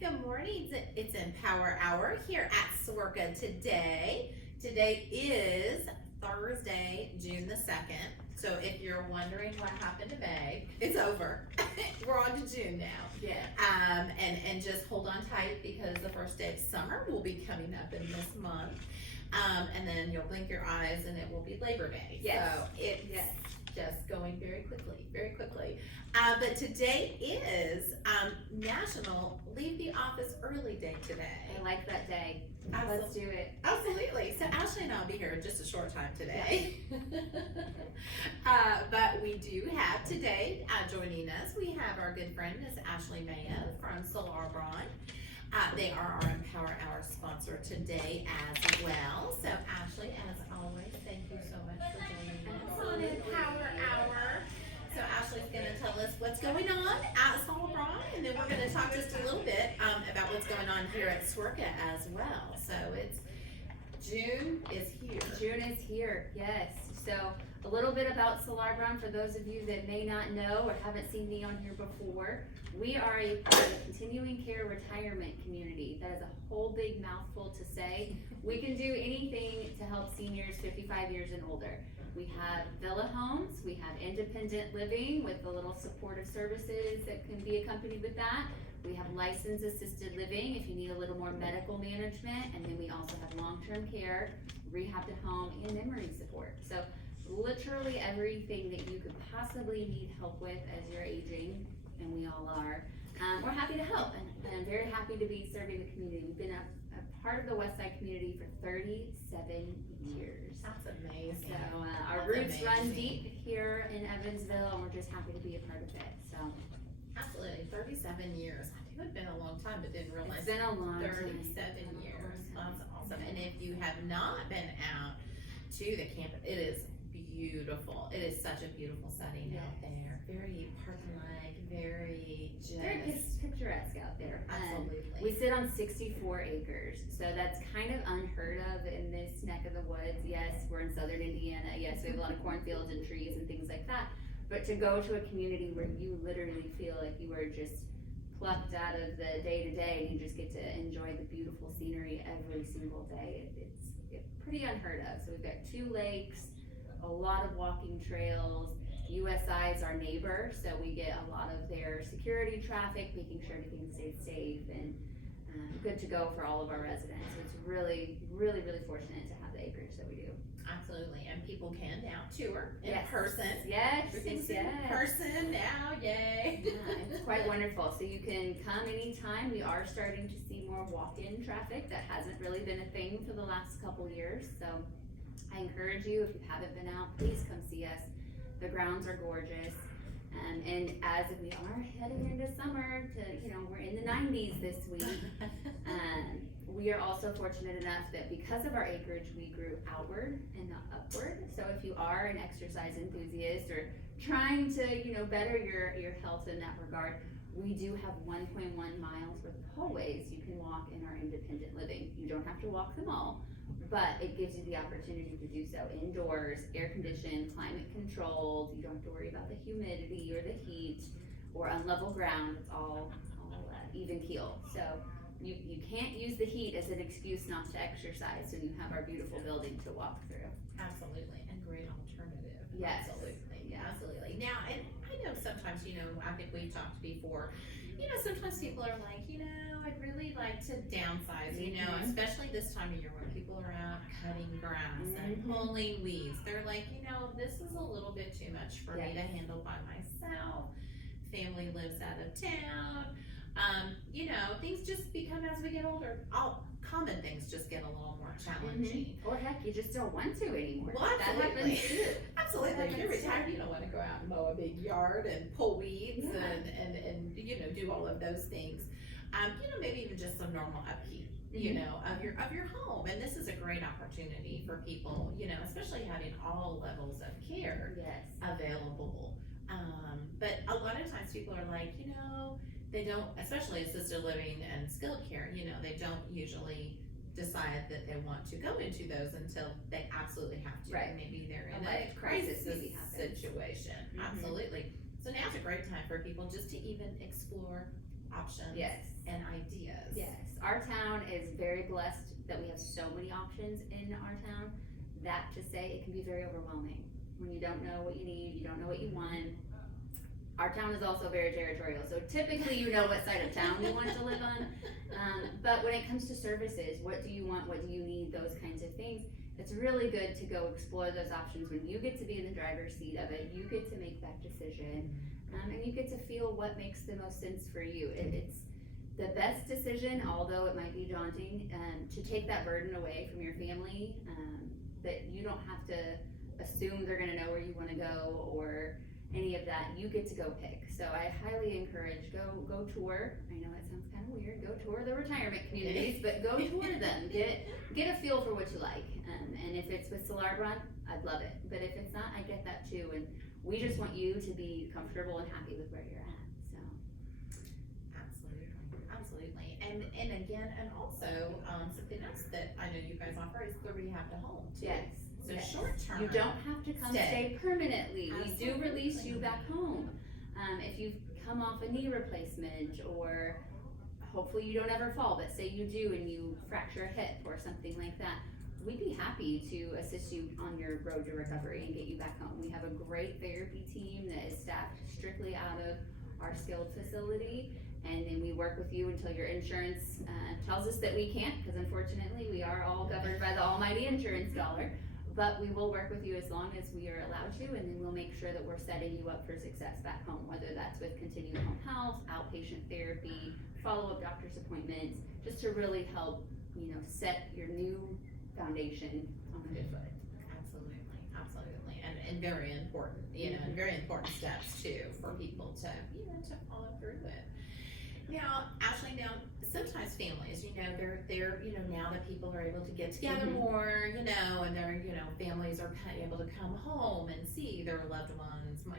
Good morning. It's Empower Hour here at Swerka today. Today is Thursday, June the 2nd. So if you're wondering what happened to May, it's over. We're on to June now. Yeah. And just hold on tight because the first day of summer will be coming up in this month. And then you'll blink your eyes and it will be Labor Day. Yes. So it's just going very quickly, very quickly. But today is National Leave the Office Early Day today. I like that day. Let's do it. Absolutely. So Ashley and I will be here in just a short time today. But we do have today joining us, we have our good friend Miss Ashley Mayo from Solarbron. They are our Empower Hour sponsor today as well. So Ashley, as always, thank you so much for joining us on Empower Hour. So Ashley's going to tell us what's going on at Solarbron, and then we're going to talk just a little bit about what's going on here at Swerka as well. So it's June is here. June is here, yes. So a little bit about Solarbron for those of you that may not know or haven't seen me on here before. We are a part of the continuing care retirement community. That is a whole big mouthful to say. We can do anything to help seniors 55 years and older. We have villa homes, we have independent living with the little supportive services that can be accompanied with that. We have licensed assisted living if you need a little more medical management, and then we also have long-term care, rehab to home, and memory support. So literally everything that you could possibly need help with as you're aging, and we all are, we're happy to help, and I'm very happy to be serving the community. We've been a part of the Westside community for 37 years. That's amazing. So our roots run deep here in Evansville, and we're just happy to be a part of it. So absolutely, 37 years. I knew it'd been a long time, but didn't realize it's been a long 37 time. years. That's awesome. And if you have not been out to the campus, it is beautiful. It is such a beautiful setting out there. Very park-like, very picturesque out there. Absolutely. We sit on 64 acres, so that's kind of unheard of in this neck of the woods. Yes, we're in southern Indiana. Yes, we have a lot of cornfields and trees and things like that. But to go to a community where you literally feel like you were just plucked out of the day-to-day and you just get to enjoy the beautiful scenery every single day, it's pretty unheard of. So we've got 2 lakes, a lot of walking trails. USI is our neighbor, so we get a lot of their security traffic, making sure everything stays safe and good to go for all of our residents. So it's really, really, really fortunate to have the acreage that we do. Absolutely, and people can now tour in Yes. person. Yes, Everything's yes. in person now, yay. Yeah, it's quite wonderful. So you can come anytime. We are starting to see more walk-in traffic. That hasn't really been a thing for the last couple years. So I encourage you, if you haven't been out, please come see us. The grounds are gorgeous. And as we are heading into summer we're in the 90s this week. We are also fortunate enough that because of our acreage, we grew outward and not upward. So if you are an exercise enthusiast or trying to, better your health in that regard, we do have 1.1 miles worth of hallways you can walk in our independent living. You don't have to walk them all, but it gives you the opportunity to do so indoors, air conditioned, climate controlled. You don't have to worry about the humidity or the heat or unlevel ground. It's all even keel. So you can't use the heat as an excuse not to exercise when you have our beautiful building to walk through. Absolutely, and great alternative. Yes. Absolutely, Yes. absolutely. Now, and I know sometimes, I think we've talked before, sometimes people are like, I'd really like to downsize, especially this time of year when people are out cutting grass and pulling weeds. They're like, this is a little bit too much for me to handle by myself. Family lives out of town. Things just become, as we get older, all common things just get a little more challenging. Or heck, you just don't want to anymore. Well, That happens too. Absolutely. If you're retired, you don't want to go out and mow a big yard and pull weeds and do all of those things. Maybe even just some normal upkeep, of your home. And this is a great opportunity for people, especially having all levels of care available. But a lot of times people are like, they don't, especially assisted living and skilled care, they don't usually decide that they want to go into those until they absolutely have to. Right. Maybe they're in A a crisis maybe happens. situation. Absolutely. So now's a great time for people just to even explore options Yes. and ideas. Yes, our town is very blessed that we have so many options in our town. That to say, it can be very overwhelming when you don't know what you need, you don't know what you want. Our town is also very territorial, so typically you know what side of town you want to live on. But when it comes to services, what do you want, what do you need, those kinds of things, it's really good to go explore those options when you get to be in the driver's seat of it, you get to make that decision, and you get to feel what makes the most sense for you. It's the best decision, although it might be daunting, to take that burden away from your family, that you don't have to assume they're gonna know where you wanna go or any of that. You get to go pick. So I highly encourage, go tour. I know it sounds kind of weird, go tour the retirement communities, but go tour them, get a feel for what you like. And if it's with Solarbron, I'd love it, but if it's not, I get that too, and we just want you to be comfortable and happy with where you're at, so. Absolutely. And again, and also, something else that I know you guys offer is the rehab to home too. Yes. So yes. short term. You don't have to come stay permanently. We do release you back home. If you've come off a knee replacement, or hopefully you don't ever fall, but say you do and you fracture a hip or something like that, we'd be happy to assist you on your road to recovery and get you back home. We have a great therapy team that is staffed strictly out of our skilled facility, and then we work with you until your insurance tells us that we can't, because unfortunately we are all governed by the almighty insurance dollar. But we will work with you as long as we are allowed to, and then we'll make sure that we're setting you up for success back home, whether that's with continued home health, outpatient therapy, follow-up doctor's appointments, just to really help, set your new foundation on a good foot. Absolutely, and very important, and very important steps too for people to follow through with. Now, Ashley, sometimes families, they're, now that people are able to get together more, and their, families are able to come home and see their loved ones, mom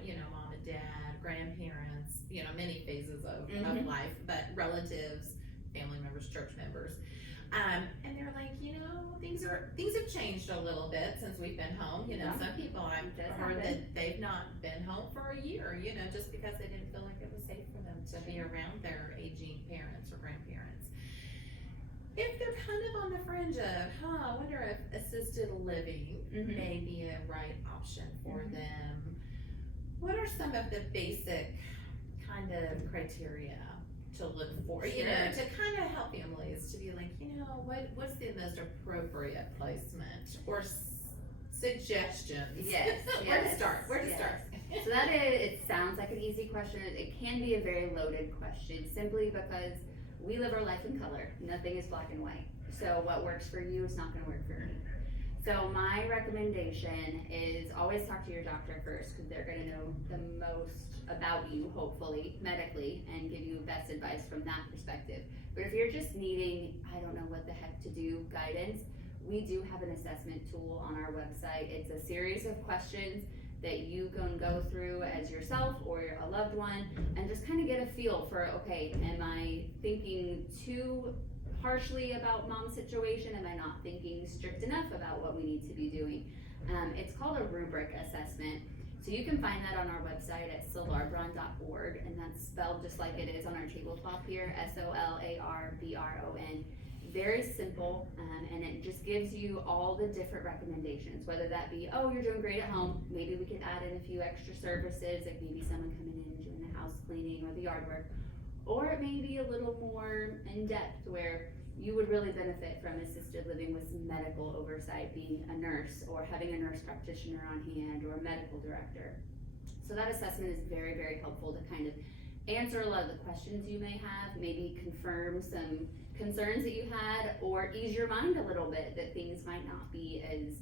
and dad, grandparents, many phases of life, but relatives, family members, church members. And they're like, things have changed a little bit since we've been home. Some people I've heard that they've not been home for a year, just because they didn't feel like it was safe for them to be around their aging parents or grandparents. If they're kind of on the fringe of, I wonder if assisted living may be a right option for them, what are some of the basic kind of criteria to look for, to kind of help families to be like, what's the most appropriate placement or suggestions? Yes. Where to start? So it sounds like an easy question. It can be a very loaded question, simply because we live our life in color. Nothing is black and white. So what works for you is not gonna work for me. So my recommendation is always talk to your doctor first, because they're gonna know the most about you, hopefully, medically, and give you best advice from that perspective. But if you're just needing, I don't know what the heck to do guidance, we do have an assessment tool on our website. It's a series of questions that you can go through as yourself or a loved one, and just kind of get a feel for, okay, am I thinking too harshly about mom's situation? Am I not thinking strict enough about what we need to be doing? It's called a rubric assessment. So you can find that on our website at solarbron.org, and that's spelled just like it is on our tabletop here, SOLARBRON. Very simple, and it just gives you all the different recommendations, whether that be, you're doing great at home, maybe we could add in a few extra services, like maybe someone coming in and doing the house cleaning or the yard work, or it may be a little more in depth, where you would really benefit from assisted living with some medical oversight, being a nurse or having a nurse practitioner on hand or a medical director. So that assessment is very, very helpful to kind of answer a lot of the questions you may have, maybe confirm some concerns that you had, or ease your mind a little bit that things might not be as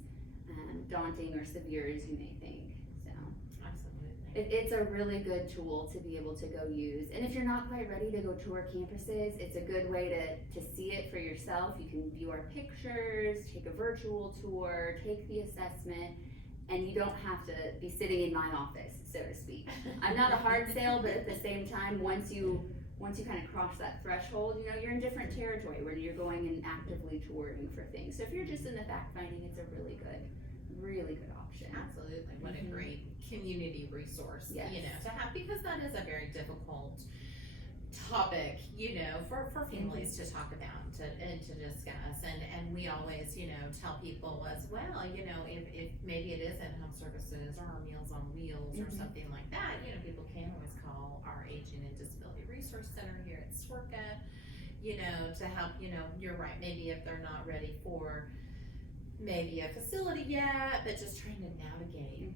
daunting or severe as you may think. So it's a really good tool to be able to go use. And if you're not quite ready to go tour campuses, it's a good way to see it for yourself. You can view our pictures, take a virtual tour, take the assessment, and you don't have to be sitting in my office, so to speak. I'm not a hard sale, but at the same time, once you kind of cross that threshold, you're in different territory where you're going and actively touring for things. So if you're just in the fact finding, it's a really good option. Absolutely. What a great community resource, yes. To have, because that is a very difficult topic, for families to talk about and to discuss. And we always, tell people as well, if maybe it is in-home services or our Meals on Wheels or something like that, people can always call our Aging and Disability Resource Center here at SWRCA, to help, you're right, maybe if they're not ready for maybe a facility yet, but just trying to navigate,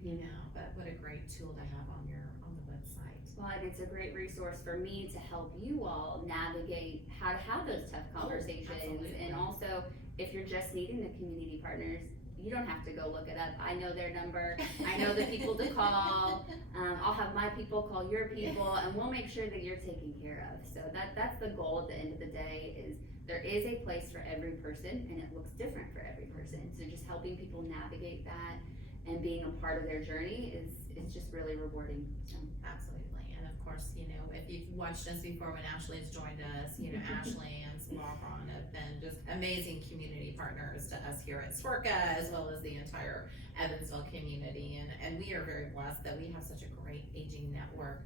but what a great tool to have on the website. Well, and it's a great resource for me to help you all navigate how to have those tough conversations. And also, if you're just needing the community partners, you don't have to go look it up. I know their number. I know the people to call. I'll have my people call your people, and we'll make sure that you're taken care of. So that's the goal at the end of the day, is there is a place for every person, and it looks different for every person. So just helping people navigate that and being a part of their journey is just really rewarding. So. Absolutely. And of course, if you've watched us before when Ashley's joined us, Ashley and Solarbron have been just amazing community partners to us here at SWRCA, as well as the entire Evansville community. And we are very blessed that we have such a great aging network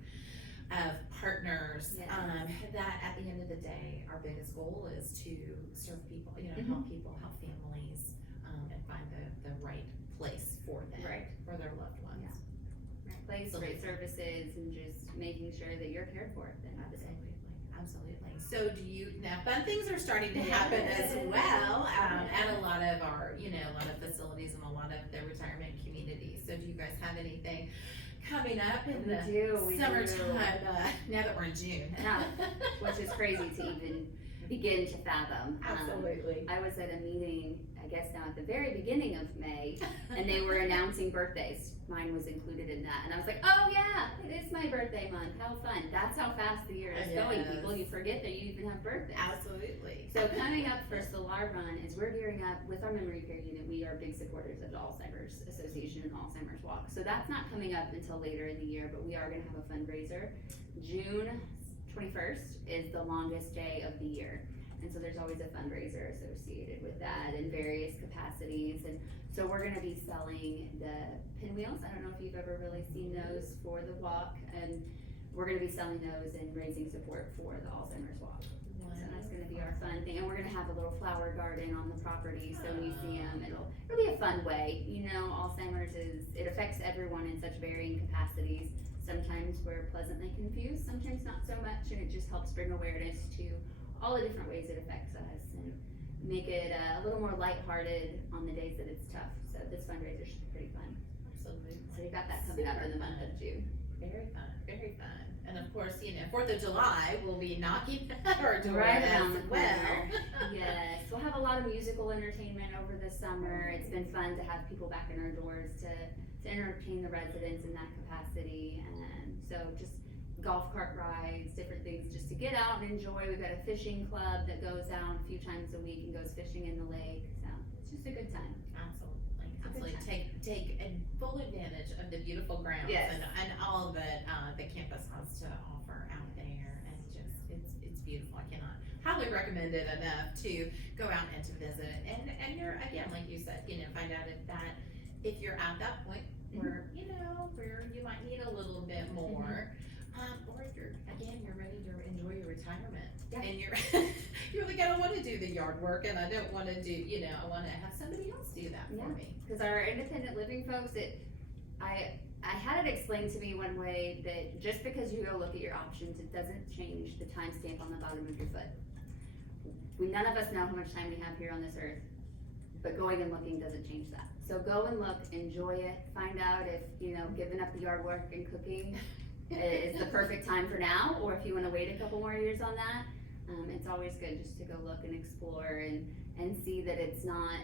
of partners, that at the end of the day, our biggest goal is to serve people, help people, help families, and find the right place for them, for their loved ones. Yeah. Right place, great services, and just making sure that you're cared for at the end of the day. Absolutely. So now fun things are starting to happen as well, at a lot of our, a lot of facilities and a lot of the retirement communities. So do you guys have anything coming up in the summertime, now that we're in June? Yeah, which is crazy to even begin to fathom. Absolutely. I was at a meeting, I guess now at the very beginning of May, and they were announcing birthdays. Mine was included in that, and I was like, oh yeah, it is my birthday month, how fun. That's how fast the year is going, people. You forget that you even have birthdays. Absolutely. So coming up for Solarbron is we're gearing up with our memory care unit. We are big supporters of the Alzheimer's Association and Alzheimer's Walk. So that's not coming up until later in the year, but we are gonna have a fundraiser. June 21st is the longest day of the year. And so there's always a fundraiser associated with that in various capacities. And so we're gonna be selling the pinwheels. I don't know if you've ever really seen those for the walk. And we're gonna be selling those and raising support for the Alzheimer's Walk. So that's gonna be our fun thing. And we're gonna have a little flower garden on the property. So when you see them, it'll be a fun way. Alzheimer's it affects everyone in such varying capacities. Sometimes we're pleasantly confused, sometimes not so much. And it just helps bring awareness to all the different ways it affects us and make it a little more lighthearted on the days that it's tough. So this fundraiser should be pretty fun. Absolutely. So we got that coming up in the month of June. Very fun, very fun. And of course, 4th of July will be knocking at our door Right as around the well. corner. Yes, we'll have a lot of musical entertainment over the summer. It's been fun to have people back in our doors to entertain the residents in that capacity. And so just golf cart rides, different things just to get out and enjoy. We've got a fishing club that goes out a few times a week and goes fishing in the lake. So it's just a good time. Absolutely. Take full advantage of the beautiful grounds and all that the campus has to offer out there. And it's beautiful. I cannot highly recommend it enough to go out and to visit. And you're, again, like you said, find out if you're at that point where, where you might need a little bit more. Or if you're ready to enjoy your retirement, and you're like, I don't want to do the yard work, and I don't want to do, I want to have somebody else do that for me. Because our independent living folks, I had it explained to me one way that just because you go look at your options, it doesn't change the timestamp on the bottom of your foot. None of us know how much time we have here on this earth, but going and looking doesn't change that. So go and look, enjoy it, find out if, giving up the yard work and cooking is the perfect time for now, or if you want to wait a couple more years on that. It's always good just to go look and explore and see that it's not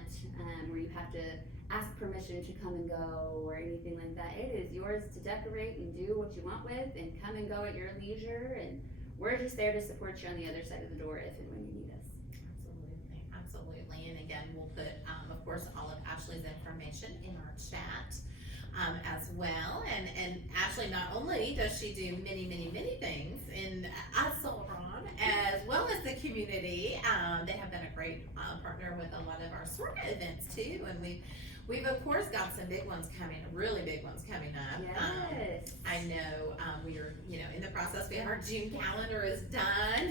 where you have to ask permission to come and go or anything like that. It is yours to decorate and do what you want with and come and go at your leisure, and we're just there to support you on the other side of the door if and when you need us. Absolutely. And again, we'll put, of course, all of Ashley's information in our chat as well. And Ashley, not only does she do many, many, many things in Solarbron as well as the community, they have been a great partner with a lot of our SWRCA events too. And we've of course got some big ones coming, really big ones coming up. Yes. I know we are, in the process. We have our June calendar is done,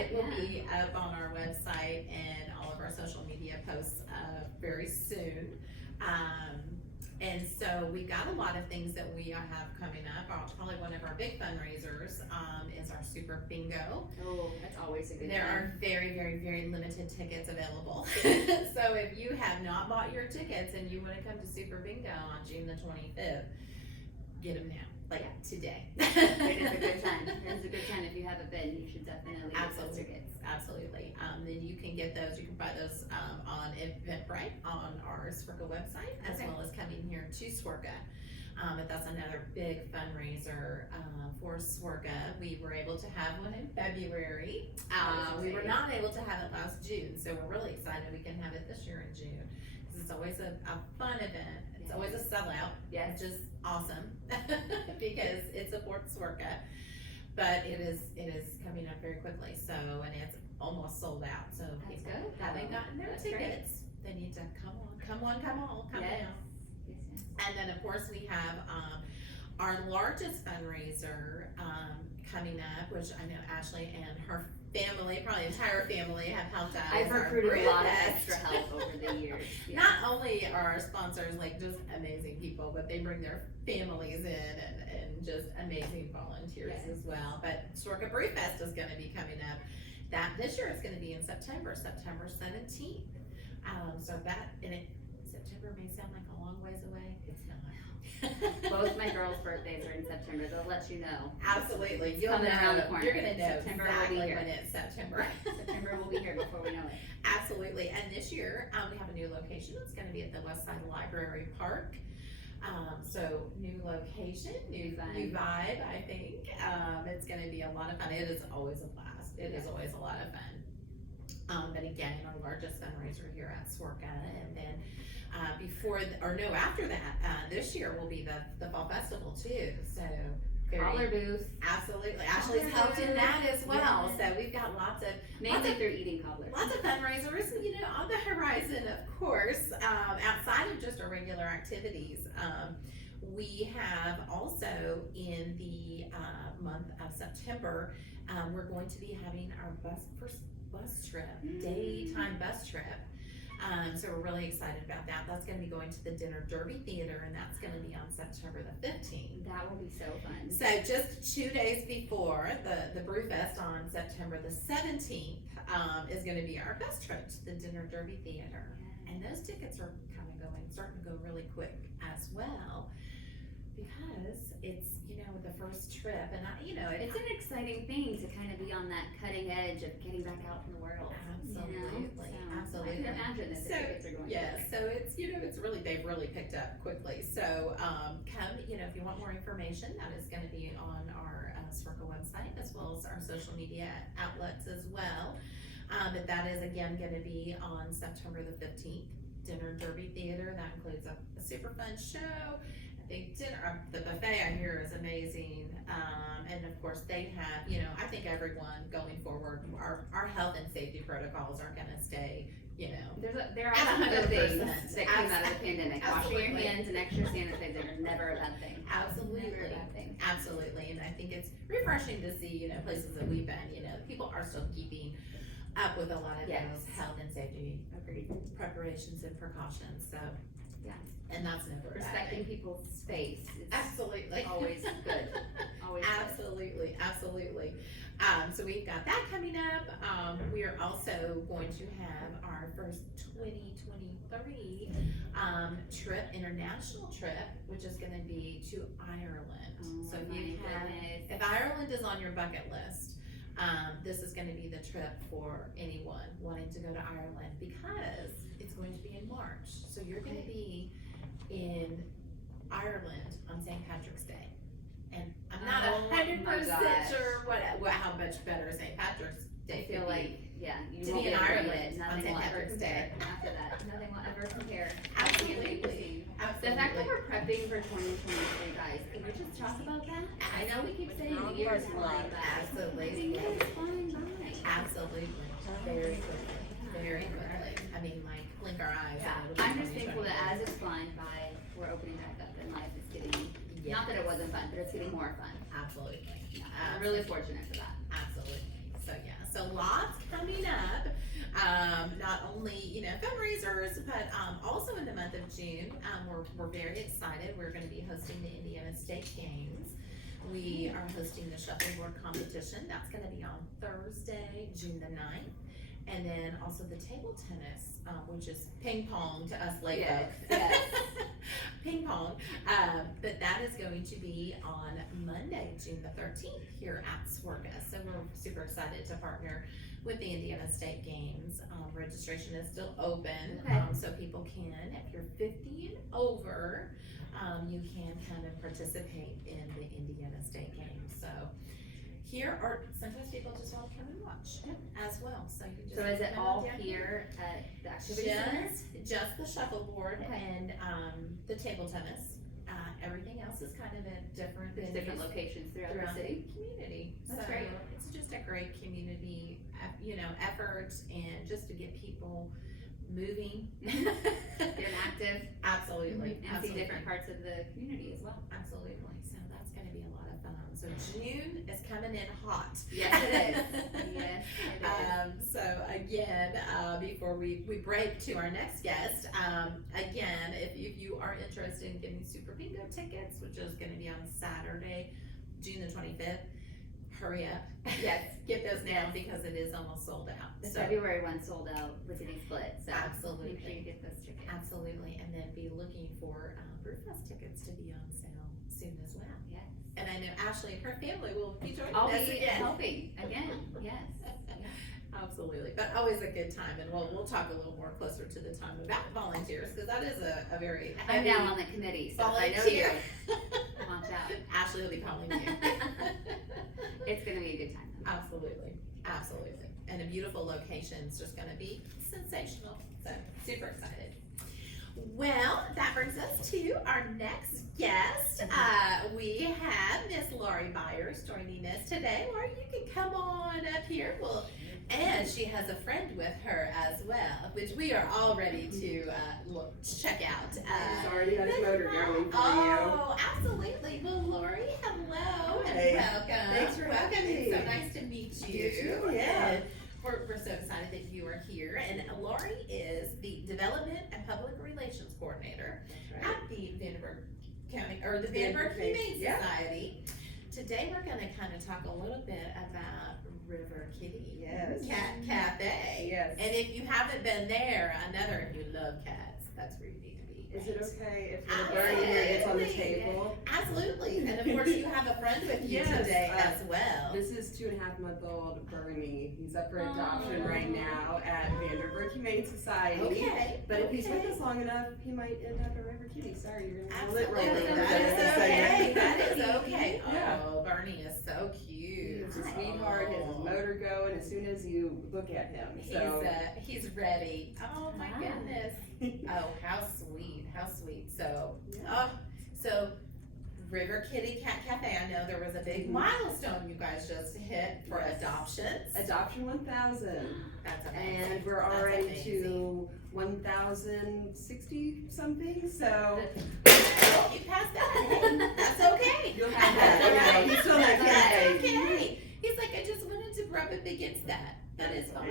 it will be up on our website and all of our social media posts very soon. And so we've got a lot of things that we have coming up. Probably one of our big fundraisers is our Super Bingo. Oh, that's always a good There one. are very, very, very limited tickets available. So if you have not bought your tickets and you want to come to Super Bingo on June the 25th, get them now, like today. It is a good time. It is a good time. If you haven't been, you should definitely get those tickets. Absolutely. Then you can get those, you can buy those on Eventbrite on our Swerka website, as well as coming here to Swerka. But that's another big fundraiser for Swerka. We were able to have one in February. We were not able to have it last June, so we're really excited we can have it this year in June. Because it's always a fun event. It's always a sellout, which is awesome because it supports Swerka. But it is coming up very quickly. So, and it's almost sold out. So if people haven't gotten their tickets, they need to come now. And then of course we have our largest fundraiser coming up, which I know Ashley and her family, probably entire family, have helped out. I've recruited a lot of extra help over the years. Not only are our sponsors like just amazing people, but they bring their families in and just amazing volunteers as well. But Swerka Brew Fest is going to be coming up. This year it's going to be in September 17th. So that September may sound like a long ways away. It's not. Both my girls' birthdays are in September. They'll let you know. Absolutely. You'll know around the corner. You're going to know September exactly will be here. when it's September. September will be here before we know it. Absolutely. And this year we have a new location. It's going to be at the Westside Library Park. So new location, new vibe, I think. It's going to be a lot of fun. It is always a blast. It is always a lot of fun. But again, our largest fundraiser here at Swerka, and then after that, this year will be the fall festival too. So Crawler booth. Absolutely. Ashley's helped in that as well. So we've got mainly through eating cobblers. Lots of fundraisers, on the horizon, of course, outside of just our regular activities. We have also in the month of September, we're going to be having our first bus trip, daytime bus trip. So we're really excited about that. That's going to be going to the Dinner Derby Theater, and that's going to be on September the 15th. That will be so fun. So just 2 days before the Brew Fest on September the 17th is going to be our bus trip to the Dinner Derby Theater. And those tickets are starting to go really quick as well, because it's, the first trip, and it's an exciting thing to kind of be on that cutting edge of getting back out in the world. Absolutely. I can imagine that the tickets are going quick. So it's, they've really picked up quickly. So come, if you want more information, that is going to be on our Swerka website, as well as our social media outlets as well. But that is again going to be on September the 15th. Dinner Derby Theater. That includes a super fun show. Big dinner. The buffet I hear is amazing, and of course they have, I think everyone going forward, our health and safety protocols are going to stay, There are some other things that came out of the pandemic. Washing your hands and extra sanitizer, never a bad thing. Absolutely. Never a bad thing. Absolutely, and I think it's refreshing to see, places that we've been, people are still keeping up with a lot of those health and safety preparations and precautions. So. Yeah. And that's never respecting people's space. It's absolutely always good. Always absolutely, absolutely. So we've got that coming up. We are also going to have our first 2023 international trip, which is going to be to Ireland. So if Ireland is on your bucket list, this is going to be the trip for anyone wanting to go to Ireland, because it's going to be in March. So you're going to be in Ireland on St. Patrick's Day. And I'm not 100% sure how much better St. Patrick's Day I feel like, to be in Ireland on St. Patrick's Day. After that, nothing will ever compare. Absolutely. The fact that we're prepping for 2023, guys, can we just talk about that? I know we keep saying the year is flying by. Absolutely. The year is flying by. Absolutely. Very quickly. Very quickly. I mean, blink our eyes. Yeah. I'm just thankful that as it's flying by, we're opening back up and life is getting, not that it wasn't fun, but it's getting more fun. Absolutely. Yeah, I'm really fortunate for that. Absolutely. So So lots coming up. Not only, you know, fundraisers, but also in the month of June, we're very excited. We're going to be hosting the Indiana State Games. We are hosting the shuffleboard competition. That's going to be on Thursday, June the 9th. And then also the table tennis, which is ping pong to us lay folks. Yes. Ping pong. But that is going to be on Monday, June the 13th here at Swerga. So we're super excited to partner with the Indiana State Games. Registration is still open, Okay. so people can, if you're 50 and over, you can kind of participate in the Indiana State Games. So here are, sometimes people just want to come and watch as well. So you just So is it come all down here at the activity center? Just the shuffleboard Okay. and the table tennis. Everything else is kind of at different There's different venues locations throughout throughout the city. community. That's So great. it's just a great community, you know, effort, and just to get people moving. Getting active. Absolutely. And see absolutely. different parts of the community as well. Absolutely. So that's going to be a lot of fun. So June is coming in hot. Yes, it is. Yes, it is. So again, before we break to our next guest, again, if you are interested in getting Super Bingo tickets, which is going to be on Saturday, June the 25th, hurry up. Yes. Get those now because it is almost sold out. The So February one sold out with City Split, so Absolutely. make sure you get those tickets. absolutely, and then be looking for Brewfest tickets to be on sale soon as well. Yes. And I know Ashley and her family will be joining I'll us be again. helping again, yes. Absolutely, but always a good time, and we'll talk a little more closer to the time about volunteers, because that is a very I'm heavy now on the committee, so if I know you, volunteer. watch out. Ashley will be calling you. It's gonna be a good time. Absolutely, absolutely, and a beautiful location. It's just gonna be sensational, so super excited. Well, that brings us to our next guest. We have Miss Lori Byers joining us today. Lori, you can come on up here. And she has a friend with her as well, which we are all ready to check out. He's already got his motor going for you. Oh, absolutely. Well, Lori, hello Hey. and welcome. Thanks for having me. It's so nice to meet you. You too, yeah. And we're so excited that you are here. And Lori is the Development and Public Relations Coordinator That's right. at the Vanderburgh County, or the Vanderburgh Vanderburgh, Humane yeah. Society. Today, we're gonna kind of talk a little bit about River Kitty Yes. Cat Cafe. Yes. And if you haven't been there, if you love cats, that's where you need to be. Is it okay if the Absolutely. burning gets on the table? Absolutely, and of course you have a friend with you Yes, today as well. This is 2.5-month-old Bernie. He's up for adoption Oh. right now at Vanderburgh Humane Society. Okay. But if he's with okay. us long enough, he might end up a River Kitty. Sorry, you're gonna have a lit roll Absolutely, over that there is in a okay. second. That is okay. Yeah. Oh, Bernie is so cute. He's a sweetheart. He has his motor going as soon as you look at him. So He's ready. Oh my Wow. goodness. Oh, how sweet, how sweet. So, Yeah. so River Kitty Cat Cafe. I know there was a big Mhm. milestone you guys just hit for Yes. adoptions. Adoption 1,000. That's amazing. And we're That's already amazing. to 1,060 something, so Oh, you passed that. That's okay. you'll have that. That's You know, you still have That's that. okay. He's like, I just wanted to rub up against that. That is fine.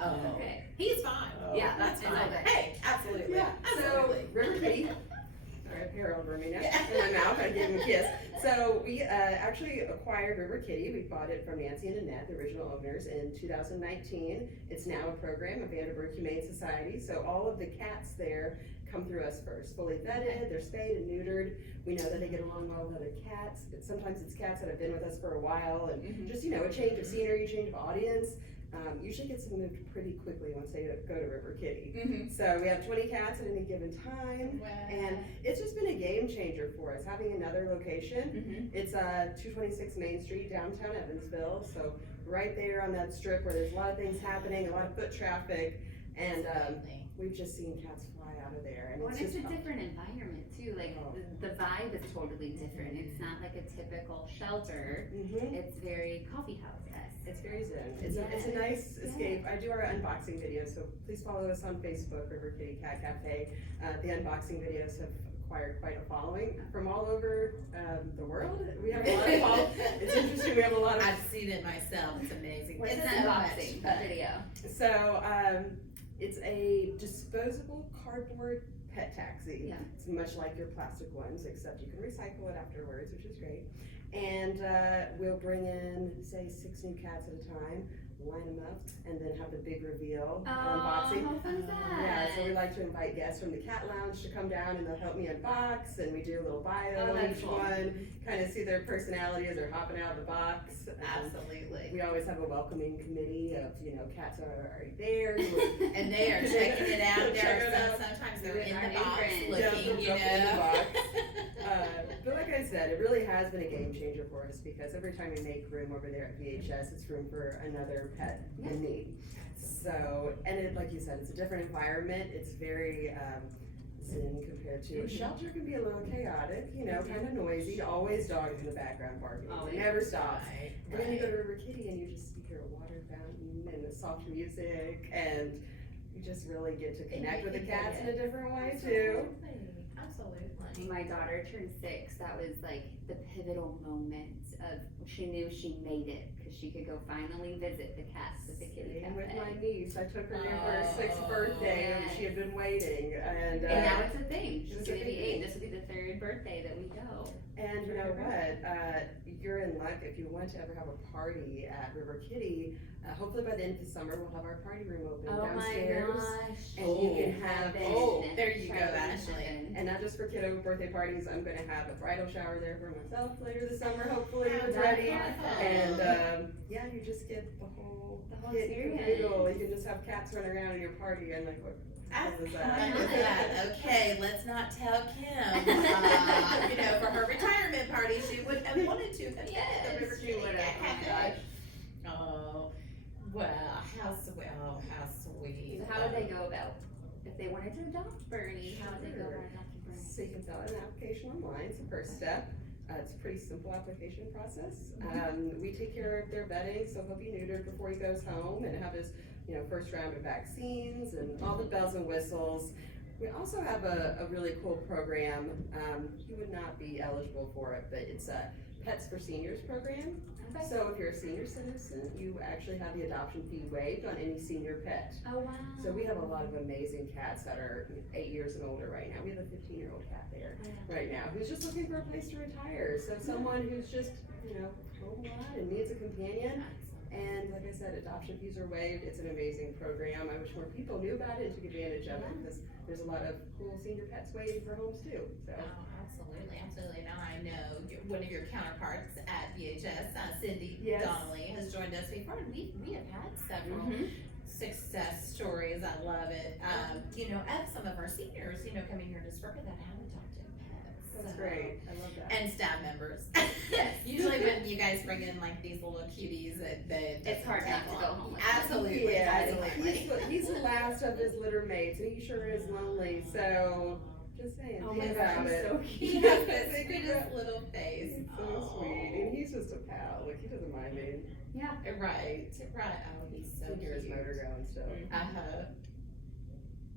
Oh, Okay. he's fine. Oh. Yeah, That's it's fine. okay. Hey, absolutely. Yeah, so Absolutely. River Kitty, sorry, I have hair over me now, Yeah. in my mouth, I gave him a kiss. So we actually acquired River Kitty. We bought it from Nancy and Annette, the original owners, in 2019. It's now a program of Vanderburgh Humane Society, so all of the cats there come through us first, fully vetted, they're spayed and neutered. We know that they get along well with other cats, but sometimes it's cats that have been with us for a while, and Mhm. just, you know, a change of scenery, change of audience. Usually gets them moved pretty quickly once they go to River Kitty. Mhm. So we have 20 cats at any given time, Wow. and it's just been a game changer for us, having another location. Mhm. It's 226 Main Street, downtown Evansville, so right there on that strip where there's a lot of things happening, a lot of foot traffic, and Absolutely. we've just seen cats fly out of there, and Well, it's and it's just a different environment too, like Oh. the vibe is totally different. It's not like a typical shelter, Mhm. it's very coffee house-esque. It's very zen. It's a nice escape. I do our unboxing videos, so please follow us on Facebook, River Kitty Cat Cafe. The unboxing videos have, of acquired quite a following from all over the world. We have a lot of it's interesting, we have a lot of. I've seen it myself, it's amazing. What's It's an so much unboxing fun. video? So, it's a disposable cardboard pet taxi. Yeah. It's much like your plastic ones, except you can recycle it afterwards, which is great. And we'll bring in, say, 6 new cats at a time, line them up, and then have the big reveal unboxing. How fun is that? Yeah, so we like to invite guests from the cat lounge to come down and they'll help me unbox, and we do a little bio Oh, on that's each cool. one, kind of see their personality as they're hopping out of the box. Absolutely. We always have a welcoming committee of, cats are already there. And they are checking it out. Check it out. Sometimes they're in Our the new box friends. looking, Yeah, you in the know. box. But like I said, it really has been a game changer for us because every time we make room over there at VHS, it's room for another pet in need. So, and it, like you said, it's a different environment. It's very zen compared to a shelter. Can be a little chaotic, kind of noisy. Always dogs in the background barking. Always. It never stops. Right, And then you go right. to River Kitty and you hear a water fountain and the soft music, and you just really get to connect with the cats in a different way too. Absolutely. My daughter turned 6. That was like the pivotal moment of she knew she made it because she could go finally visit the cats at the kitty Same with cafe. my niece. I took her to her 6th birthday and yes. she had been waiting, and now it's a thing. She's it's a gonna be big 8. thing. This will be the 3rd birthday that we go. and you know what? You're in luck if you want to ever have a party at River Kitty. Hopefully by the end of the summer we'll have our party room open downstairs. gosh. And you can have there you go, Ashley. And not just for kiddo birthday parties, I'm gonna have a bridal shower there for myself later this summer, hopefully, Oh, it's that's ready. awesome. And, yeah, you just get the whole kit and experience. caboodle. You can just have cats running around in your party and like, what is I love that? that. Okay, let's not tell Kim, for her retirement party, she would have wanted to have Yes, had the River she Kitty would have. Cat Oh, Cafe. gosh. Oh, well, how sweet, how sweet. So how would they go about, if they wanted to adopt Bernie, how would they go Sure. about adopting Bernie? So you can fill out an application online, it's the first step. It's a pretty simple application process. We take care of their bedding, so he'll be neutered before he goes home and have his, first round of vaccines and all the bells and whistles. We also have a really cool program. You would not be eligible for it, but it's a Pets for Seniors program. Okay. So if you're a senior citizen, you actually have the adoption fee waived on any senior pet. Oh, wow. So we have a lot of amazing cats that are 8 years and older right now. We have a 15-year-old cat there right now who's just looking for a place to retire. So someone who's just, home a lot and needs a companion. And like I said, adoption fees are waived. It's an amazing program. I wish more people knew about it and took advantage of it because there's a lot of cool senior pets waiting for homes too. So. Oh, absolutely, absolutely. Now I know one of your counterparts at VHS, Cindy Yes. Donnelly, has joined us before, and we have had several Mhm. success stories. I love it. Of some of our seniors, coming here to Spurka that have adopted pets. That's So- great. I love that. And staff members. Yes. Usually when you guys bring in like these little cuties that It's hard not to go home with them. Absolutely, Yeah, absolutely. he's the last of his litter mates, and he sure is lonely. So just saying, Oh think my gosh, about he's it. so He cute. has the Think sweetest about- little face. He's so Aw. sweet, and he's just a pal. Like he doesn't mind me. Yeah. Right, right. Oh, he's so You can hear his cute. motor going still. Uh-huh.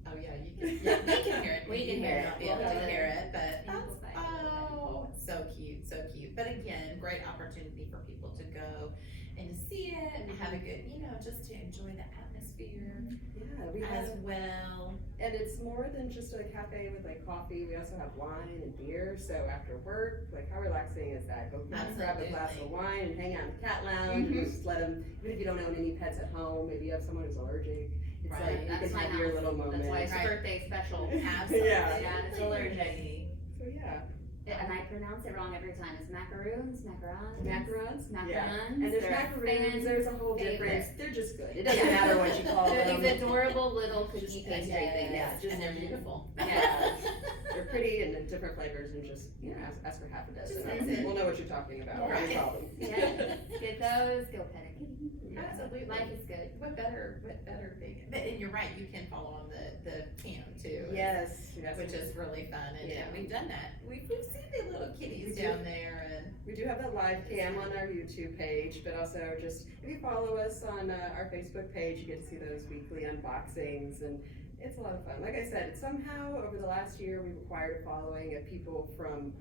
Oh, yeah, you can, yeah, we can hear it. We can hear it. Not be able to We'll hear it, but, amplify it a oh, so cute, so cute. But again, great opportunity for people to go and to see it and have a good, just to enjoy the atmosphere Yeah, we as have, well. and it's more than just a cafe with like coffee. We also have wine and beer. So after work, like how relaxing is that? Go grab a glass of wine and hang out in the cat lounge. Mhm. Just let them. Even if you don't own any pets at home, maybe you have someone who's allergic. It's Right. like you That's can my have your house. little moment. That's why it's Right. birthday special. Absolutely. Yeah. Yeah, it's allergic. So yeah, And I pronounce it wrong every time. It's macaroons, macarons. macarons. Macarons. Yeah. And there's They're macaroons. There's a whole favorite. difference. They're just good. It doesn't Yeah. matter what you call They're them. these adorable little cookie Just- pastry Yes, things. Yeah, just- and they're beautiful. Yeah. They're pretty and in different flavors, and just ask for half a dozen. Just that's it. We'll know what you're talking about. Yeah. No problem. Yeah. Get those, go pet a kitty. Absolutely. Life is good. What better thing? And you're right, you can follow on the cam too. Yes. Which is really fun, and Yeah. we've done that. We've seen the little kitties We do. down there, and We do have that live cam on our YouTube page, but also just if you follow us on our Facebook page, you get to see those weekly unboxings, and It's a lot of fun. Like I said, somehow over the last year, we've acquired a following of people from,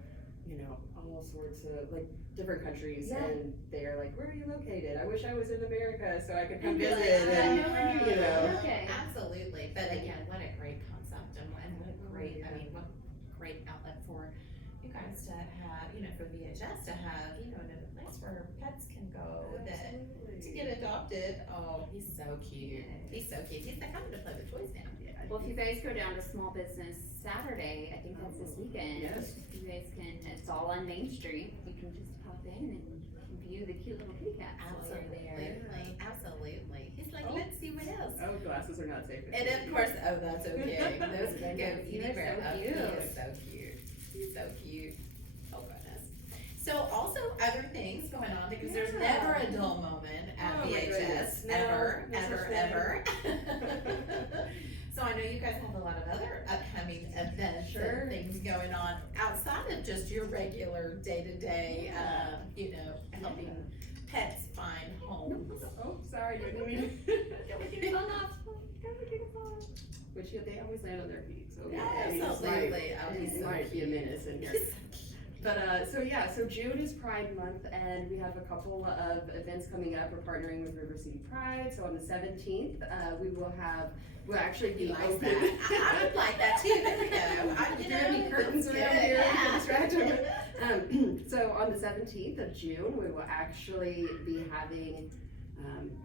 all sorts of, like, different countries. Yeah. And they're like, where are you located? I wish I was in America so I could come And be like, visit. And, "Oh, you know. Okay. Absolutely, but again, what a great concept and what a great, Yeah. I mean, what a great outlet for you guys to have, for VHS to have, another place where pets can go that, to get adopted. Oh, he's so cute. He's so cute. He's like, I'm gonna play with toys now. Well, if you guys go down to Small Business Saturday, I think that's this weekend. Yes. You guys can, it's all on Main Street. You can just pop in and view the cute little kitty cats while you're there. Absolutely. He's like, Oh. let's see what else. Oh, glasses are not safe. And of course, oh, that's okay. Those can go Yes, you are anywhere. so Oh, he cute. is so cute. He's so cute. Oh goodness. So also other things going on because there's Yeah. never a dull moment at Oh, my goodness. VHS. No, Ever, no such ever, thing. ever. So I know you guys have a lot of other upcoming events Sure. and things going on outside of just your regular day-to-day, helping pets find homes. Oh, sorry, didn't mean. Which they always land on their feet, so Absolutely. Oh, he's so might be a cute. menace in here. But so June is Pride Month, and we have a couple of events coming up. We're partnering with River City Pride. So on the 17th, we'll actually be Likes open. that. I would like that too. There we go. There are any curtains that's around good. here Yeah. to distract them. So on the 17th of June, we will actually be having.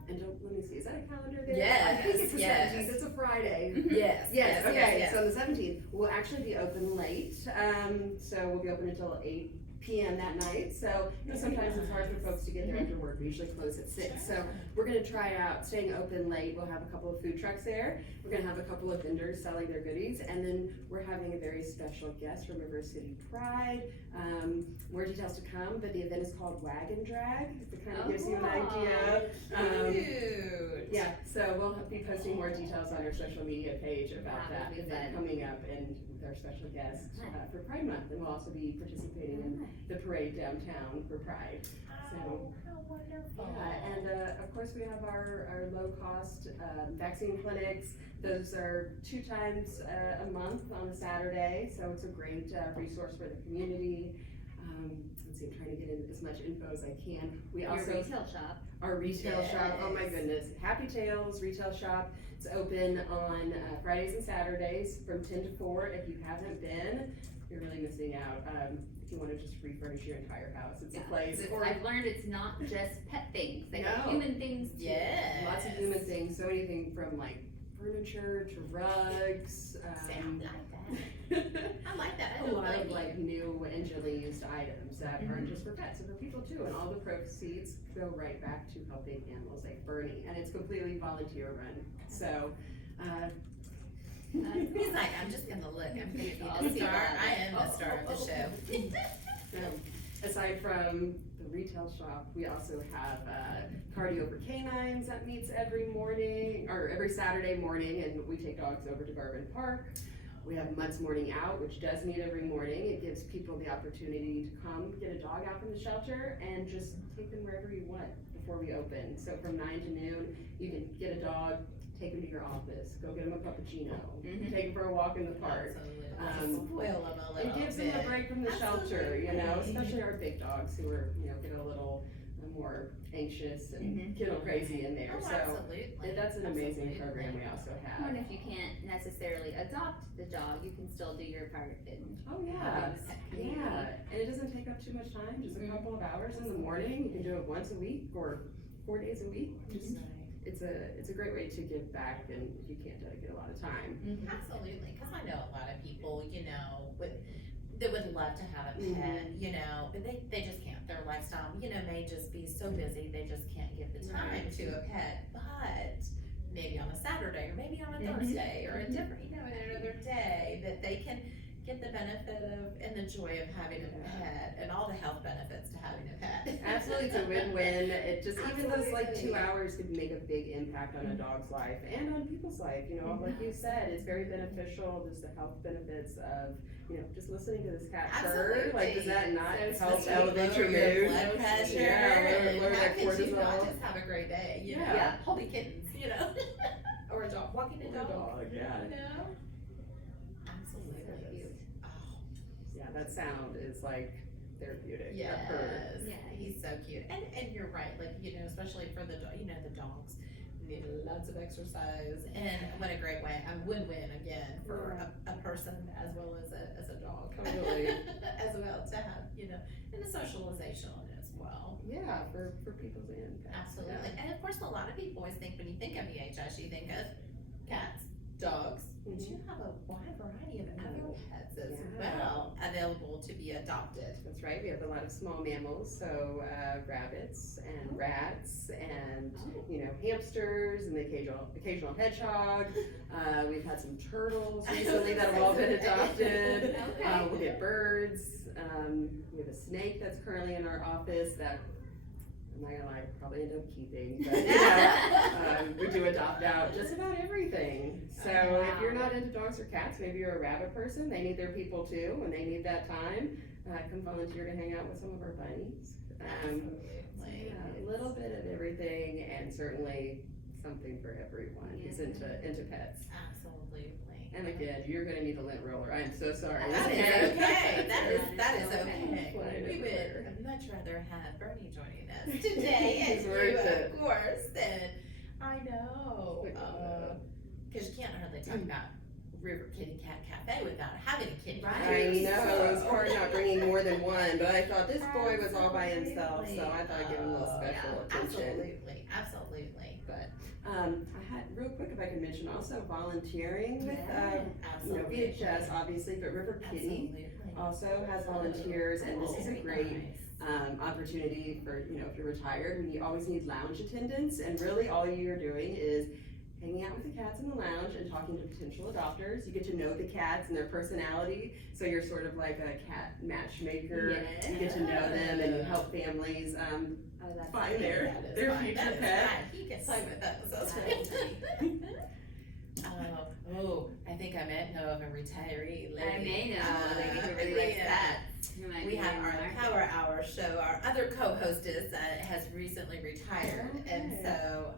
And let me see, is that a calendar there? Yes, I think it's the yes. 17th. It's a Friday. Yes. Yes, okay, yes. so on the 17th, we'll actually be open late, so we'll be open until 8 p.m. that night, so, sometimes it's hard for folks to get there after work, we usually close at 6, so we're gonna try out staying open late, we'll have a couple of food trucks there, we're gonna have a couple of vendors selling their goodies, and then we're having a very special guest from River City Pride, more details to come, but the event is called Wagon Drag, it kind of gives you an idea. Cute. Yeah, so we'll be posting more details on our social media page about That that would be event fun. coming up and with our special guest for Pride Month. And we'll also be participating in the parade downtown for Pride. Oh, how wonderful. Yeah, and of course we have our low-cost vaccine clinics. Those are 2 times a month on a Saturday, so it's a great resource for the community. Let's see, I'm trying to get in as much info as I can. We Your also retail shop. our retail shop, oh my Yes. goodness, Happy Tales Retail Shop. It's open on Fridays and Saturdays from 10 to 4. If you haven't been, you're really missing out. If you wanna just refurnish your entire house, it's a place. I've learned it's not just pet things, they have No. human things too. Yes. Lots of human things, so anything from like furniture to rugs. Sound like that. I like that. I A don't lot blame of you. like new and gently used items that aren't just for pets, and for people too, and all the proceeds go right back to helping animals like Bernie, and it's completely volunteer run, so, He's like, I'm just gonna look. I'm gonna be I'll the see star. that. I am the star of the show. aside from the retail shop, we also have, Cardio for Canines that meets every morning, or every Saturday morning, and we take dogs over to Garvin Park. We have Mutt's Morning Out, which does meet every morning. It gives people the opportunity to come get a dog out from the shelter and just take them wherever you want before we open. So from 9 to noon, you can get a dog, take him to your office, go get him a cappuccino, Mhm. take him for a walk in the park. Absolutely. Spoil them a little It gives them a bit. break from the shelter, you know, Absolutely. especially our big dogs who are, get a little more anxious and Mhm. get a little crazy in there, Oh, so. absolutely. That's an amazing Absolutely. program we also And have. if you can't necessarily adopt the dog, you can still do your part in Oh, yeah, having the pet community. yeah, and it doesn't take up too much time, just a Mhm. couple of hours in the morning, you can do it once a week or 4 days a week, just, it's a great way to give back and if you can't dedicate a lot of time. Absolutely, because I know a lot of people, that would love to have a pet, but they just can't. Their lifestyle, may just be so busy, they just can't give the time Right. to a pet. But maybe on a Saturday, or maybe on a Mhm. Thursday, or a different, another day, that they can get the benefit of and the joy of having a pet, and all the health benefits to having a pet. Absolutely, it's a win-win. It just, even those like Absolutely. 2 hours could make a big impact on a dog's life and on people's life, like you said, it's very beneficial, just the health benefits of, just listening to this cat purr, like, does that not So help Especially elevate your lower your mood? blood pressure, Yeah, and lower how that could you not cortisol. just have a great day, Yeah. holy kittens, or a dog. walking a Or dog. yeah. You know? So Absolutely. cute. Oh, Yeah, that sound is like therapeutic. yes. That purr. Yeah. He's so cute. And you're right, like, you know, especially for the dogs need lots of exercise, and what a great way, a win-win again for a person as well as a dog. Totally. As well to have, you know, and the socialization on it as well. Yeah, for people's and pets. Absolutely. And of course, a lot of people always think when you think of EHS, you think of cats, dogs, but you have a wide variety of other pets as Yeah. well available to be adopted. That's right. We have a lot of small mammals, so rabbits and rats and hamsters and the occasional hedgehog. We've had some turtles recently that have all been adopted. Okay. We get birds. We have a snake that's currently in our office that I'm not gonna lie, probably end up keeping. But we do adopt out just about everything. So if you're not into dogs or cats, maybe you're a rabbit person. They need their people too, and they need that time. Come volunteer to hang out with some of our bunnies. Absolutely. A little bit of everything, and certainly something for everyone who's into pets. Absolutely. And again, you're gonna need a lint roller. I'm so sorry. That is okay. That is okay. okay. We would much rather have Bernie joining us today, and He's you, worth it. of course. And I know, because you can't hardly talk about River Kitty Cat Cafe without having a kitty. I know, it was hard not bringing more than one, but I thought this boy was all by himself, so I thought I'd give him a little special attention. Absolutely. But I had real quick, if I could mention also volunteering with Absolutely. VHS obviously, but River Kitty also has volunteers, and this is a great opportunity for, if you're retired, we always need lounge attendants, and really all you're doing is hanging out with the cats in the lounge and talking to potential adopters. You get to know the cats and their personality, so you're sort of like a cat matchmaker. Yes. You get to know them, and you help families find their future pet. He can play with that. That's right. I think I might know of a retiree lady. I may know a lady who really likes that. We have our Power Hour show. Our other co-hostess has recently retired, and so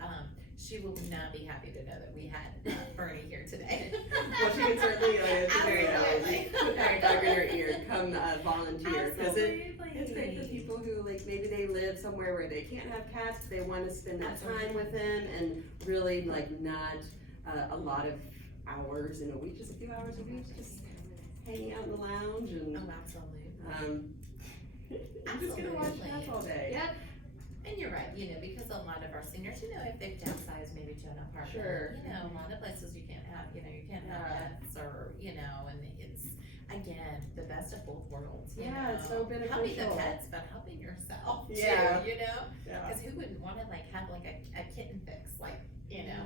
she will not be happy to know that we had Bernie here today. Well, she can certainly Absolutely. put that dog in her ear, come volunteer, because it's Absolutely. great for people who maybe they live somewhere where they can't have cats, but they want to spend that time with them, and really not a lot of hours in a week, just a few hours a week, just hanging out in the lounge and Absolutely. I'm just gonna watch cats all day. Yep. And you're right, because a lot of our seniors, if they've downsized maybe to an apartment, Sure. a lot of places you can't have pets, or, and it's, again, the best of both worlds, Yeah, it's so Helping the beneficial. pets, but helping yourself too, Yeah. Because who wouldn't wanna have a kitten fix, Yeah,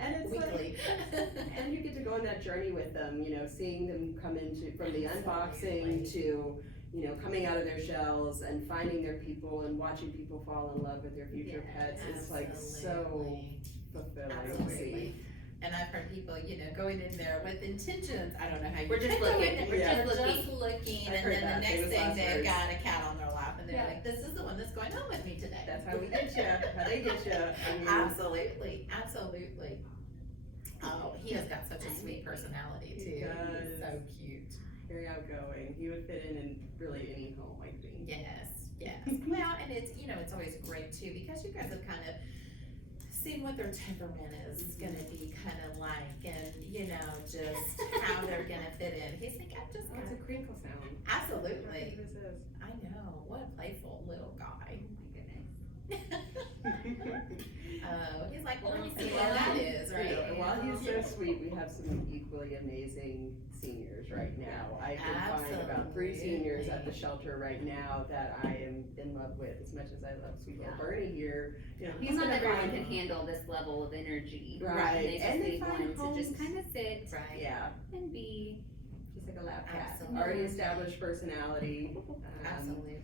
and it's weekly. and you get to go on that journey with them, seeing them come from the unboxing to, coming out of their shells and finding their people and watching people fall in love with their future pets. It's so Absolutely. fulfilling to Absolutely. see. And I've heard people, going in there with intentions. I don't know how you. We're just looking. We're Yeah. just looking, I've and heard then that. the next Famous thing last they've words. got a cat on their lap, and they're Yeah. like, "This is the one that's going home with me today." That's how we get you. How they get you. Absolutely. Oh, he has got such a sweet personality too. He does. He's so cute. Very outgoing. He would fit in really any home, I think. Yes. Well, and it's always great too, because you guys have kind of seen what their temperament is gonna be kind of like, and just how they're gonna fit in. He's like, I'm just Oh, gonna. it's a crinkle sound. Absolutely. This is. I know. What a playful little guy. He's like, well, let me see what that is, right? While he's so sweet, we have some equally amazing seniors right now. I can find about 3 seniors at the shelter right now that I am in love with, as much as I love sweet little Bernie here. He's not everyone can handle this level of energy. Right. And they they just find need one to just homes. kind of sit Right. Yeah, and be. just like a lab cat. Absolutely. Already established personality. Absolutely.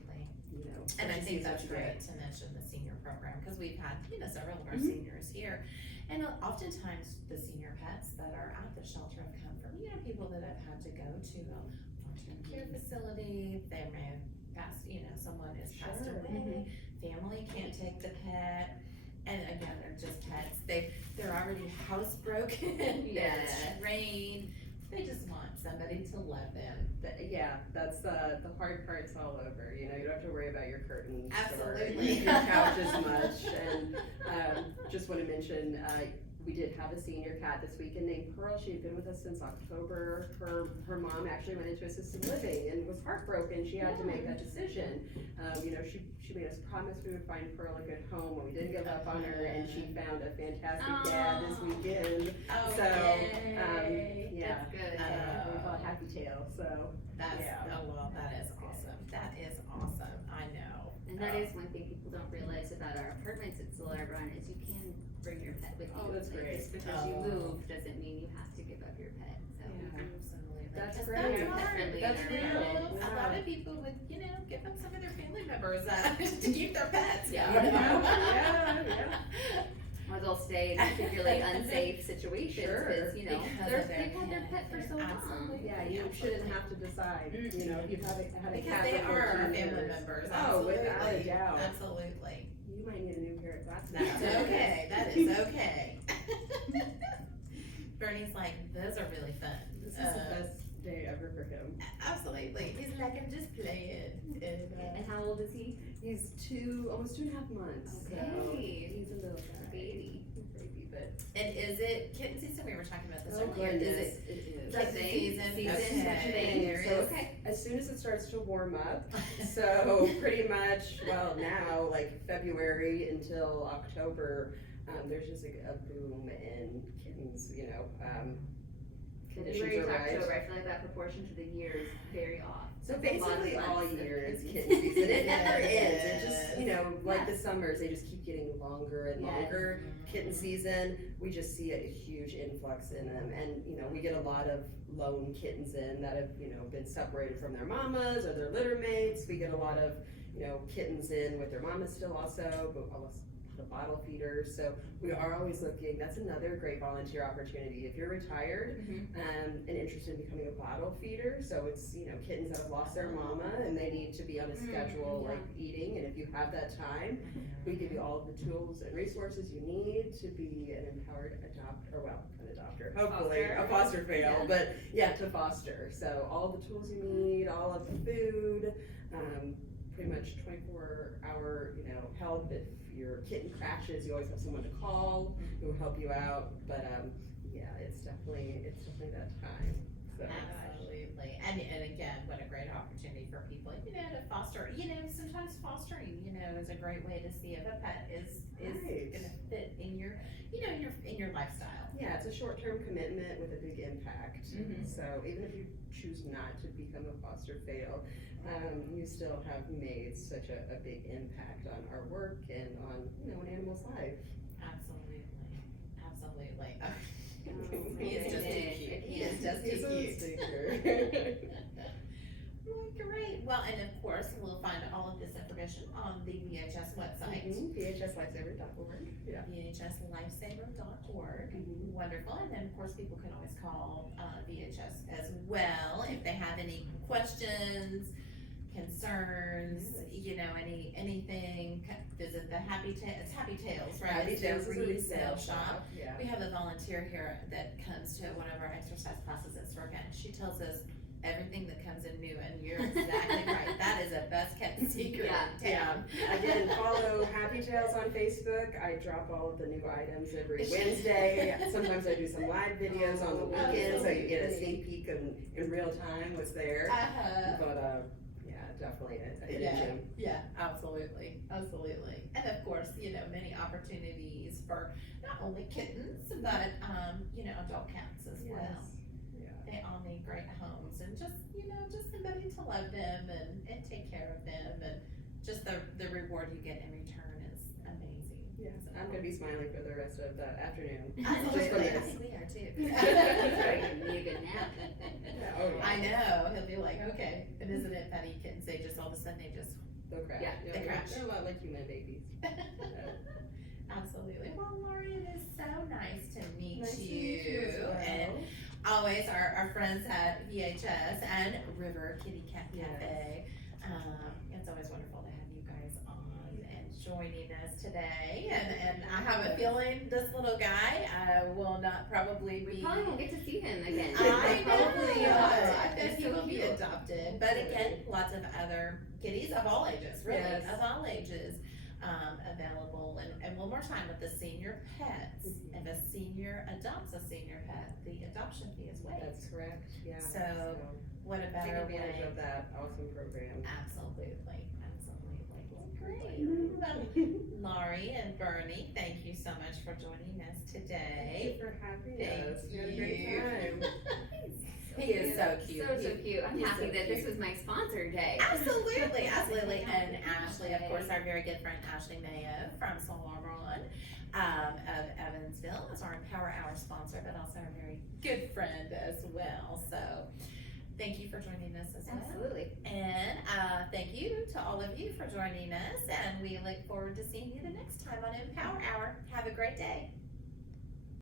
And I just think seems that's to great get- to mention the senior program, because we've had, several of our Mhm. seniors here. And oftentimes the senior pets that are at the shelter have come from, people that have had to go to a long-term care facility. They may have passed, someone has passed Sure. away, family can't take the pet. And again, they're just pets. They're already housebroken, Yeah. they're trained. They just want somebody to love them. Yeah, that's the hard part's all over. You know, you don't have to worry about your curtains Absolutely. or your couch as much. And just want to mention, we did have a senior cat this weekend named Pearl. She had been with us since October. Her mom actually went into assisted living and was heartbroken. She had to make that decision. You know, she made us promise we would find Pearl a good home, and we didn't give up on her. And she found a fantastic dad this weekend. Oh, So, yay. Yeah, That's good. we call it Happy Tail. So. That's, Yeah. oh, well, that is awesome. That is awesome. I know. And that is one thing people don't realize about our apartments at Solarbron is you can bring your pet with you. Oh, that's Like, great. just because you Oh. move doesn't mean you have to give up your pet, so. Yeah. Absolutely. That's Because great. That's Pet hard. friendly That's in real. our apartment. A lot of people would, you know, give up some of their family members to keep their pets. Yeah. Yeah. Or they'll stay in particularly unsafe situations, Sure. because, you know, Because of their they've had their pet. pet for so long. Absolutely. Yeah, you shouldn't have to decide, you know, if you've had a cat Because they for are our 14 family years. members. Oh, Absolutely. without a doubt. Absolutely. You might need a new pair of glasses. That's okay. That is okay. Bernie's like, those are really fun. This is the best day ever for him. Absolutely. He's like, I'm just playing. And how old is he? He's almost 2.5 months, so Okay. he's a little guy. Baby. He's a baby, but. And is it kitten season? We were talking about this Oh, earlier. goodness, Is it it is. kitten Thing? season? Season, Okay. There So is. Okay. as soon as it starts to warm up, so pretty much, well, now, like February until October, there's just a boom in kittens, you know, conditions February are to right. October, I feel like that proportion to the year is very off. So It's a lot of basically all months of year is kittens. kitten season, it never ends, it Yes. just, you know, like the summers, they just keep getting longer and Yes. longer. Kitten season, we just see a huge influx in them, and, you know, we get a lot of lone kittens in that have, you know, been separated from their mamas or their litter mates. We get a lot of, you know, kittens in with their mamas still also, but almost the bottle feeders, so we are always looking. That's another great volunteer opportunity. If you're retired, and interested in becoming a bottle feeder, so it's, you know, kittens that have lost their mama and they need to be on a schedule, like eating, and if you have that time, we give you all of the tools and resources you need to be an empowered adopter, hopefully, a foster fail, Yeah. but yeah, to foster. So all the tools you need, all of the food, pretty much 24-hour, you know, help. If your kitten crashes, you always have someone to call who will help you out, but yeah, it's definitely that time, so. Absolutely. And again, what a great opportunity for people, you know, to foster, you know, sometimes fostering, you know, is a great way to see if a pet is Right. gonna fit in your, you know, in your lifestyle. Yeah, it's a short-term commitment with a big impact. Mhm. So even if you choose not to become a foster fail, you still have made such a big impact on our work and on, you know, an animal's life. Absolutely. Absolutely. He is just too amazing. cute. He is just He's too a cute. sticker. Well, great. Well, and of course, we'll find all of this information on the VHS website. VHSLifesaver.org. Yeah. VHSlifesaver.org. Mhm. Wonderful. And then, of course, people can always call VHS as well if they have any questions, concerns, you know, anything. Visit the it's Happy Tales, right? Happy It's their Tales is a resale shop. Yeah. We have a volunteer here that comes to one of our exercise classes at Sturga, and she tells us everything that comes in new, and you're exactly right. That is a best kept secret in town. Again, follow Happy Tales on Facebook. I drop all of the new items every Wednesday. Sometimes I do some live videos on the weekends, so you get a sneak peek in real time what's there. But yeah, definitely a hidden gem. Yeah, absolutely, absolutely. And of course, you know, many opportunities for not only kittens, but, you know, adult cats as well. Yeah. They all need great homes and just, you know, just somebody to love them and take care of them, and just the reward you get in return is amazing. Yes, I'm gonna be smiling for the rest of the afternoon. Absolutely, I Just think we are too. Need a good nap. Oh, yeah. I know, he'll be like, okay, and isn't it funny, kittens, they just all of a sudden, they just, They'll crash. Yeah, they crash. They're a lot like human babies. absolutely. Well, Lori, it is so nice to meet Nice to you. meet you as well. And always our friends at VHS and River Kitty Cat Cafe. It's always wonderful to have you guys on and joining us today. And I have a feeling this little guy will not probably We be. probably won't get to see him again. I Probably know. not. I bet It's he so will be cute. adopted. But again, lots of other kitties of all ages, really, Yes. of all ages, available. And one more time with the senior pets, if a senior adopts a senior pet, the adoption fee is waived. That's correct, yeah. So, What a Take better advantage way. of that awesome program. Absolutely, absolutely. Well, great. Great. Well, Laurie and Bernie, thank you so much for joining us today. Thank you for having Thank us. We had a great you. time. He is so cute. So cute. I'm he's happy so that cute. this was my sponsor day. Absolutely, absolutely. And Ashley, of course, our very good friend Ashley Mayo from Solarbron of Evansville is our Power Hour sponsor, but also a very good friend as well. So thank you for joining us as well. Absolutely. And thank you to all of you for joining us. And we look forward to seeing you the next time on Empower Hour. Have a great day.